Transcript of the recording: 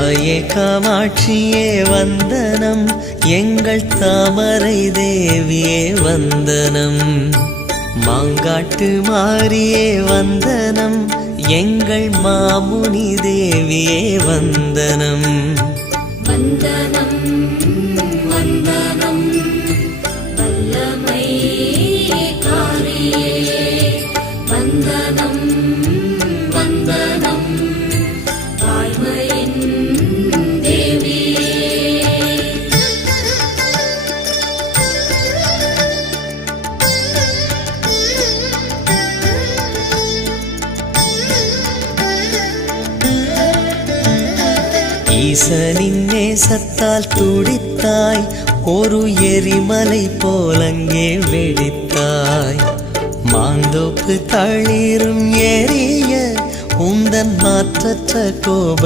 தாயே காமாட்சியே வந்தனம், எங்கள் தாமரை தேவியே வந்தனம். மாங்காட்டு மாரியே வந்தனம், எங்கள் மாமுனி தேவியே வந்தனம். வந்தனம் வந்தனம் வல்லமை காரியே, வந்தனம் வந்தனம் வாய்மையின் தேவியே. ஈசனின் நேசத்தால் துடித்தாய், ஒரு எரிமலை போலங்கே வெடித்தாய். மாந்தோப்பு தளிரும் எரிய உந்தன் மாற்றற்ற கோப